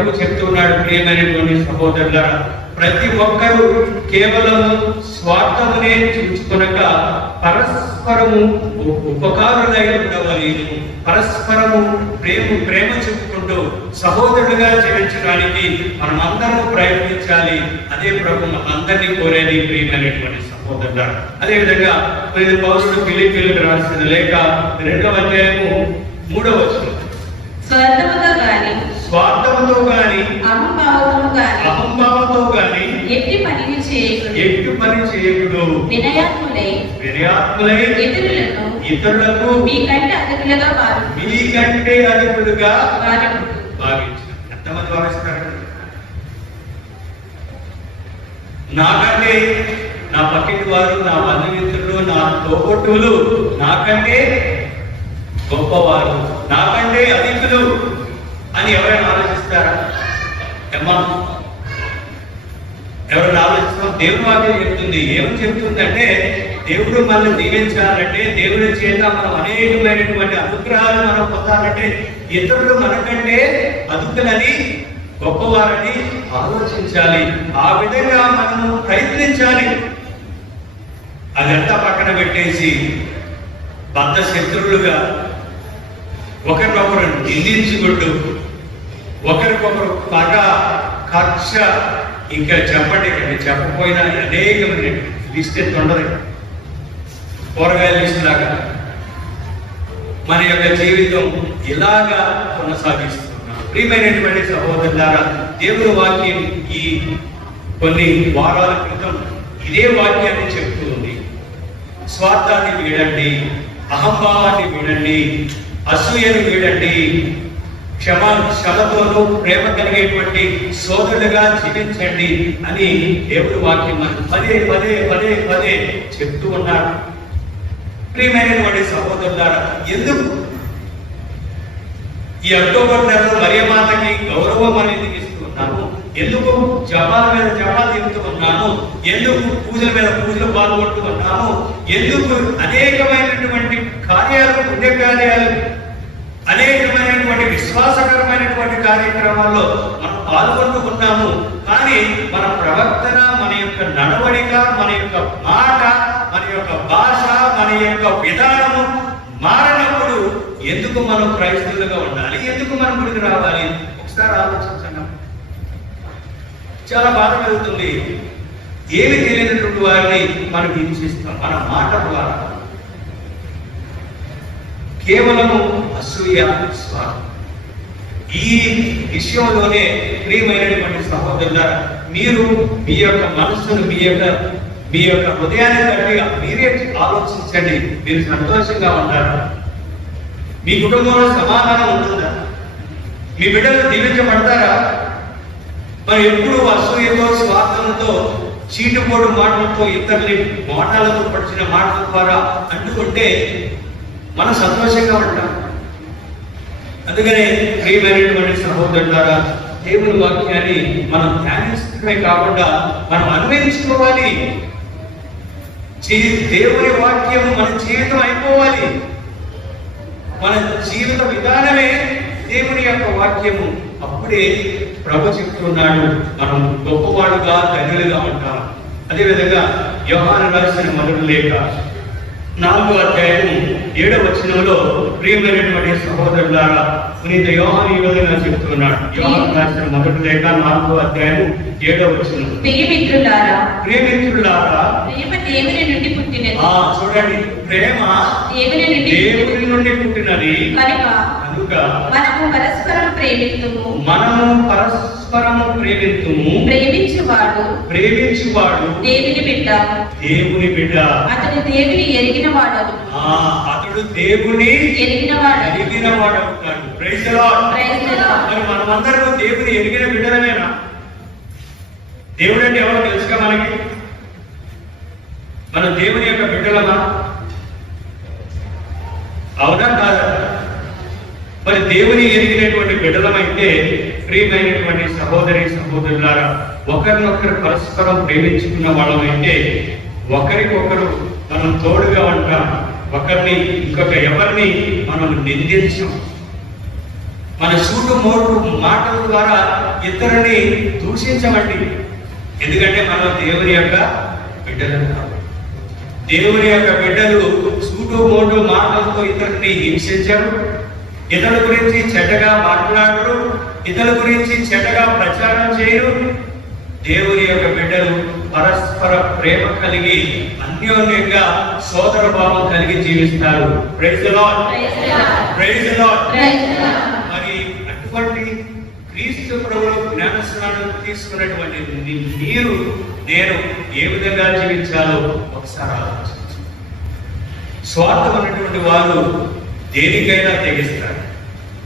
ప్రభు చెప్తున్నాడు, ప్రియమైనటువంటి సహోదరులారా, ప్రతి ఒక్కరూ కేవలం స్వార్థమునే చూచుకొనక పరస్పరము ఉపకారులై ఉండవాలి. పరస్పరము ప్రేమ చెప్పుకుంటూ సహోదరులుగా జీవించడానికి మనమందరం ప్రయత్నించాలి. అదే ప్రభు మనందరినీ కోరేది, ప్రియమైనటువంటి సహోదరులారా. అదేవిధంగా పౌరుడు ఫిలిప్పీయులకు రాసిన లేఖ 2వ అధ్యాయము 3వ వచనం, స్వార్థముతో గాని అహంభావంతో గాని ఎట్టి పని చేయకుడు, వినయాత్ములై ఇతరులకు మీకంటే అధికులుగా భావించు. ఎంతమంది భావిస్తారు? నాకంటే, నా పక్కింటి వారు, నా బంధుమిత్రులు, నా తోబుట్టువులు నాకంటే గొప్పవారు, నాకంటే అధికులు అని ఎవరైనా ఆలోచిస్తారా? ఎవరైనా ఆలోచిస్తాం? దేవుని వాక్యం చెప్తుంది. ఏమని చెప్తుందంటే, దేవుడు మనల్ని దీవించాలంటే, దేవుడి చేత మనం అనేకమైనటువంటి అనుగ్రహాలు మనం పొందాలంటే ఇతరులు మనకంటే అధికులని, గొప్పవారని ఆలోచించాలి. ఆ విధంగా మనము ప్రయత్నించాలి. అదంతా పక్కన పెట్టేసి బద్ధ శత్రువులుగా ఒకరికొకరు నిందించుకుంటూ, ఒకరికొకరు పగ, కక్ష, ఇంకా చెప్పండి, చెప్పపోయినా అనేకమైన లిస్ట్ ఉండదు. కూరగాయల లిస్ట్ లాగా మన యొక్క జీవితం ఇలాగా కొనసాగిస్తున్నాం. ప్రియమైనటువంటి సహోదరులారా, దేవుని వాక్యం ఈ కొన్ని వారాల క్రితం ఇదే వాక్యాన్ని చెప్తూ ఉంది. స్వార్థాన్ని వీడండి, అహంభావాన్ని వీడండి, అసూయను వీడండి, క్షమతోనూ ప్రేమ కలిగేటువంటి సోదరులుగా జీవించండి అని దేవుడి వాక్యం మనకు పదే పదే పదే పదే చెప్తూ ఉన్నాడు. ప్రియమైనటువంటి సహోదరులారా, ఎందుకు ఈ అక్టోబర్ నెలలో మరియమాతకి గౌరవం అనేది ఇస్తున్నాము? ఎందుకు జపాల మీద జపాలు తిరుగుతూ ఉన్నాము? ఎందుకు పూజల మీద పూజలు పాల్గొంటూ ఉన్నాము? ఎందుకు అనేకమైనటువంటి కార్యాలు, పుణ్య కార్యాలు, అనేకమైనటువంటి విశ్వాసకరమైనటువంటి కార్యక్రమాల్లో మనం పాల్గొంటూ ఉన్నాము? కానీ మన ప్రవర్తన, మన యొక్క నడవడిక, మన యొక్క మాట, మన యొక్క భాష, మన యొక్క విధానము మారినప్పుడు ఎందుకు మనం క్రైస్తవులుగా ఉండాలి? ఎందుకు మనం గుడికి రావాలి? ఒకసారి ఆలోచించండి. చాలా బాధ కలుగుతుంది. ఏమి తెలియనటువంటి వారిని మనం హింసిస్తాం మన మాట ద్వారా. కేవలము అసూయ, స్వార్థం. ఈ విషయంలోనే ప్రియమైనటువంటి సహోదరులారా, మీరు మీ యొక్క మనస్సును, మీ యొక్క హృదయాన్ని బట్టి మీరే ఆలోచించండి. మీరు సంతోషంగా ఉంటారా? మీ కుటుంబంలో సమాధానం ఉంటుందా? మీ బిడ్డలు దీవించబడతారా? మరి ఎప్పుడు అసూయతో, స్వార్థంతో, చీటుపోటు మాటలతో, ఇతరుని మాటలతో పడిచిన మాటల ద్వారా అంటుకుంటే మనం సంతోషంగా ఉంటాం. అందుకనే ప్రియమైనటువంటి సహోదరులారా, దేవుని వాక్యాన్ని మనం ధ్యానించడమే కాకుండా మనం అన్వయించుకోవాలి. దేవుని వాక్యం మన జీవితం అయిపోవాలి. మన జీవిత విధానమే దేవుని యొక్క వాక్యము. అప్పుడే ప్రభు చెప్తున్నాడు, మనం గొప్పవాడుగా, ధన్యులుగా ఉంటాం. అదేవిధంగా యోహాను రాసిన మొదటి లేఖ 4వ అధ్యాయము 7వ వచనంలో ప్రియమైనటువంటి సహోదరులారా, పునీత యోహాను ఈ విధంగా చెప్తున్నాడు. యోహాను రాసిన మొదటి లేఖ 4వ అధ్యాయము 7వ వచనం, ప్రియమిత్రులారా, ప్రేమ దేవుని నుండి పుట్టినది. చూడండి, ప్రేమ దేవుని నుండి పుట్టినది కనుక మనము పరస్పరం ప్రేమింతుము. ప్రేమించువాడు దేవుని బిడ్డ. అతడు దేవుని ఎరిగిన వాడు. అతడు దేవుని ఎరిగిన వాడు అవుతాడు. Praise the Lord. మరి మనమందరం దేవుని ఎరిగిన బిడ్డలమేనా? దేవుడు అంటే ఎవరో తెలుసుగా మనకి? మనం దేవుని యొక్క బిడ్డలమా? అవునా కాదా? మరి దేవుని ఎరిగినటువంటి బిడ్డలమైతే, ప్రియమైనటువంటి సహోదరులారా, ఒకరినొకరు పరస్పరం ప్రేమించుకున్న వాళ్ళమైతే ఒకరికొకరు మనం తోడుగా ఉంటాం. ఒకరిని ఇంకొక ఎవరిని మనం నిందించం. మన సూటు మోటు మాటల ద్వారా ఇతరుని దూషించమండి. ఎందుకంటే మనం దేవుని యొక్క బిడ్డలు. దేవుని యొక్క బిడ్డలు సూటు మోటు మాటలతో ఇతరుని హింసించరు, ఇతరుల గురించి చెడ్డగా మాట్లాడరు, ఇతరుల గురించి చెడ్డగా ప్రచారం చేయరు. దేవుని యొక్క బిడ్డలు పరస్పర ప్రేమ కలిగి అన్యోన్యంగా సోదర భావం కలిగి జీవిస్తారు. Praise the Lord, praise the Lord. మరి అటువంటి క్రీస్తు ప్రభువు జ్ఞానస్నానం తీసుకున్నటువంటి మీరు నేను ఏ విధంగా జీవించాలో ఒకసారి ఆలోచించండి. స్వార్థం అనేటువంటి వారు దేనికైనా తెగిస్తారు.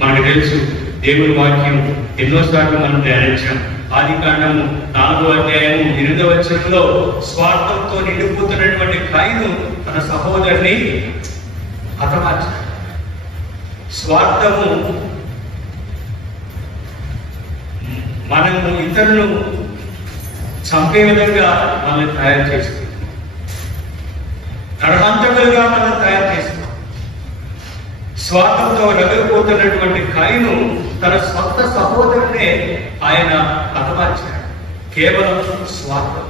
మనకు తెలుసు, దేవుని వాక్యం ఎన్నోసార్లు మనం ధ్యానించాం. ఆదికాండము 4వ అధ్యాయము 8వ వచనంలో స్వార్థంతో నిండిపోతున్నటువంటి కయీను తన సహోదరుని హతమార్చాడు. స్వార్థము మనము ఇతరులను చంపే విధంగా మనల్ని తయారు చేస్తుంది, నరహంతకులుగా మనల్ని తయారు చేస్తుంది. స్వార్థంతో రగిలిపోతున్నటువంటి కయీను తన సొంత సహోదరునే ఆయన హతమార్చాడు, కేవలం స్వార్థం.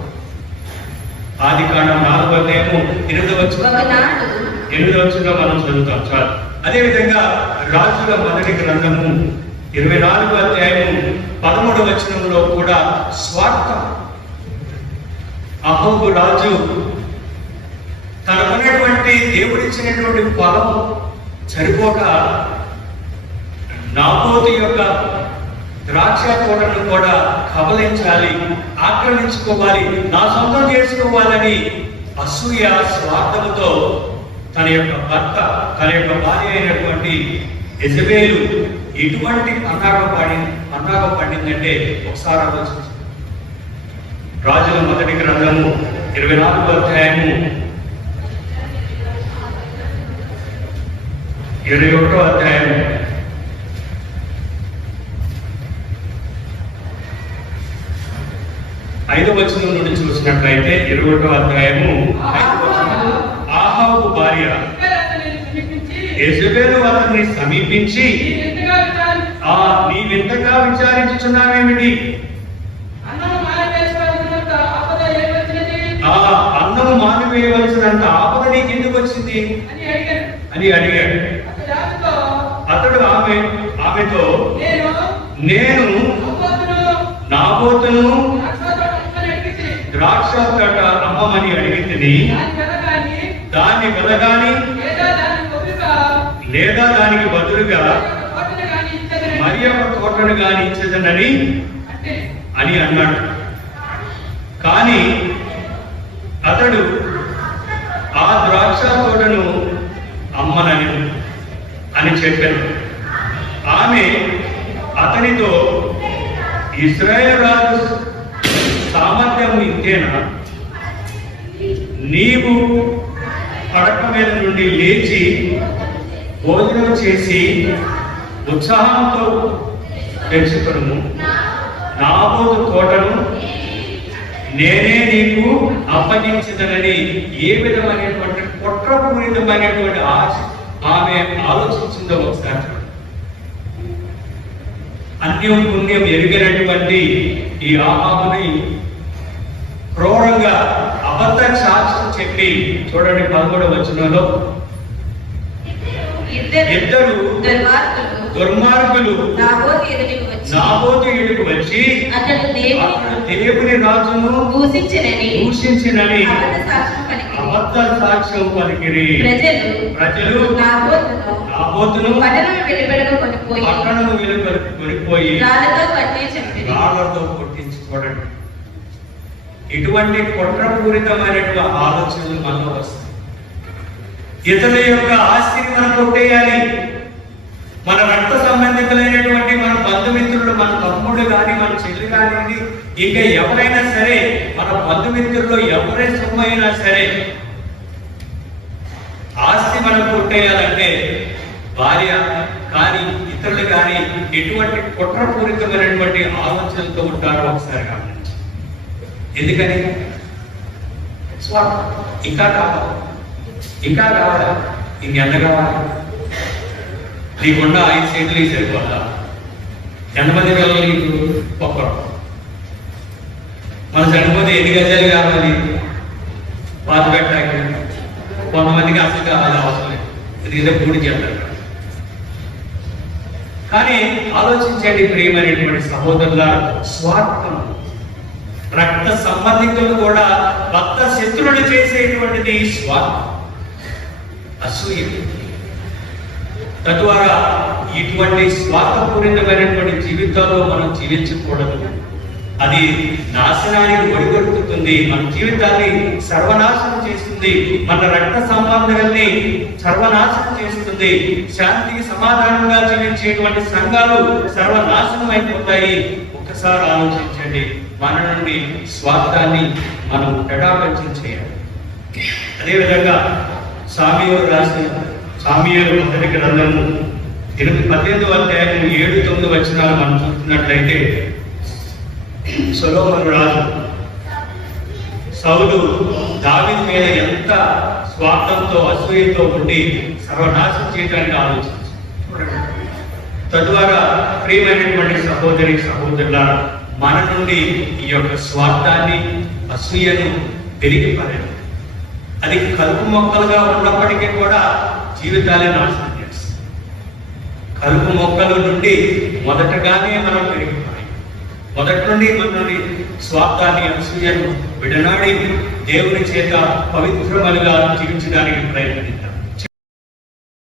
ఆదికాండం 4వ అధ్యాయము 8వ వచనంలో మనం చదువుతాం. చాలు. అదేవిధంగా రాజుల మొదటి గ్రంథము 24వ అధ్యాయము 13వ వచనంలో కూడా స్వార్థం. అహోబు రాజు తనకున్నటువంటి దేవుడిచ్చినటువంటి పొలం సరిపోక నాబోతు యొక్క ద్రాక్ష తోటను కూడా కబలించాలి, ఆక్రమించుకోవాలి, నా సొంతం చేసుకోవాలని అసూయ స్వార్థముతో తన యొక్క భర్త, తన యొక్క భార్య అయినటువంటి యెజబెలు ఎటువంటి పన్నాగం పడిందంటే ఒకసారి ఆలోచించండి. రాజుల మొదటి గ్రంథము 24వ అధ్యాయము 21వ అధ్యాయం 5వ వచనం నుండి చూసినట్లయితే 21వ అధ్యాయము 5వ వచనం, ఆహాబు భార్య యెజబెలు అతన్ని సమీపించి, నీవింతగా విచారించుచున్నావేమిటి? అన్నము మానివేయవలసినంత ఆపద నీకు ఎందుకు వచ్చింది అని అడిగాడు. అతడు ఆమెతో, నేను నాబోతును ద్రాక్ష తోట అమ్మమని అడిగితిని, దాన్ని వెలగాని లేదా దానికి బదులుగా మరి ఒక తోటను గాని ఇచ్చేదనని అని అన్నాడు. కానీ అతడు ఆ ద్రాక్ష తోటను అమ్మనని అని చెప్పాను. ఆమె అతనితో, ఇశ్రాయేలు రాజు సామర్థ్యము ఇంతేనా? నీవు పడక మీద నుండి లేచి భోజనం చేసి ఉత్సాహంతో తెచ్చుకొనుము. నాబోతు తోటను నేనే నీకు అప్పగించదనని ఏ విధమైనటువంటి కుట్రపూరితమైనటువంటి ఆమె ఆలోచించిందో ఒకసారి. అన్యం పుణ్యం ఎరిగినటువంటి ఈ ఆహాబుని క్రూరంగా అబద్ధ సాక్ష్యం చెప్పి, చూడండి 13వ వచనంలో, ఇద్దరు దుర్మార్గులు నాబోతు ఎదుటికి వచ్చి దేవుని రాజును దూషించినని అబద్ధ సాక్ష్యం పలికిరి. ప్రజలు నాబోతును పట్టణము వెలుపలిపోయి రాళ్లతో కొట్టించుకోవడం. ఇటువంటి కుట్రపూరితమైనటువంటి ఆలోచనలు మనలో వస్తాయి. ఇతరుల యొక్క ఆస్తిని మనం కొట్టేయాలి. మన రక్త సంబంధికులైనటువంటి మన బంధుమిత్రులు, మన తమ్ముడు కానీ మన చెల్లి కానీ ఇంకా ఎవరైనా సరే, మన బంధుమిత్రుల్లో ఎవరి సొమ్మైనా సరే ఆస్తి మనం కొట్టేయాలంటే భార్య కానీ ఇతరులు కానీ ఎటువంటి కుట్రపూరితమైనటువంటి ఆలోచనలతో ఉంటారో ఒకసారి గమనించి. ఎందుకని? స్వార్థం. ఇంకా కావాలి, ఇంకా కావాలా, ఇంకెంత కావాలి? నీకున్న 5 చేతులు సరిపోదా? ఎంతమంది పిల్లలు నీకు? ఒక్కరు. మన చనిపోతే ఎన్ని గజాలు కావాలి? పాత పెట్టాలి. కొంతమందికి అసలు కావాలి, అవసరం లేదు, ఎందుకంటే పూడి చేస్తారు. కానీ ఆలోచించండి ప్రియమైనటువంటి సహోదరుల, స్వార్థం, రక్త సంబంధికులు కూడా భక్త శత్రువులు చేసేటువంటిది స్వార్థం, అసూయ. తద్వారా ఇటువంటి స్వార్థపూరితమైనటువంటి జీవితాల్లో మనం జీవించకూడదు. అది నాశనానికి ఒడిగొడుతుంది, మన జీవితాన్ని సర్వనాశనం చేస్తుంది, మన రక్త సంబంధాన్ని సర్వనాశనం చేస్తుంది. శాంతికి సమాధానంగా జీవించేటువంటి సంఘాలు సర్వనాశనం అయిపోతాయి. ఒక్కసారి ఆలోచించండి, మన నుండి స్వార్థాన్ని మనం ఎడాపెంచం చేయాలి. అదేవిధంగా సామీయులు రాసిన సామీయులు మొదటి గ్రంథము 18వ అధ్యాయం 7-9 వచనాలు మనం చూస్తున్నట్లయితే, సొలొమోను రాజు సౌలు దావీదు మీద ఎంత స్వార్థంతో అసూయతో ఉండి సర్వనాశనం చేయడానికి ఆలోచించారు. తద్వారా ప్రియమైనటువంటి సహోదరి సహోదరుల, మన నుండి ఈ యొక్క స్వార్థాన్ని, అసూయను పెరిగిపోలేదు. అది కలుపు మొక్కలుగా ఉన్నప్పటికీ కూడా జీవితాలే నాశనం చేస్తుంది. కలుపు మొక్కల నుండి మొదటగానే మనం పెరిగిపోయాం. మొదటి నుండి మన నుండి స్వార్థాన్ని, అసూయను విడనాడి దేవుని చేత పవిత్రములుగా జీవించడానికి ప్రయత్నించాలి.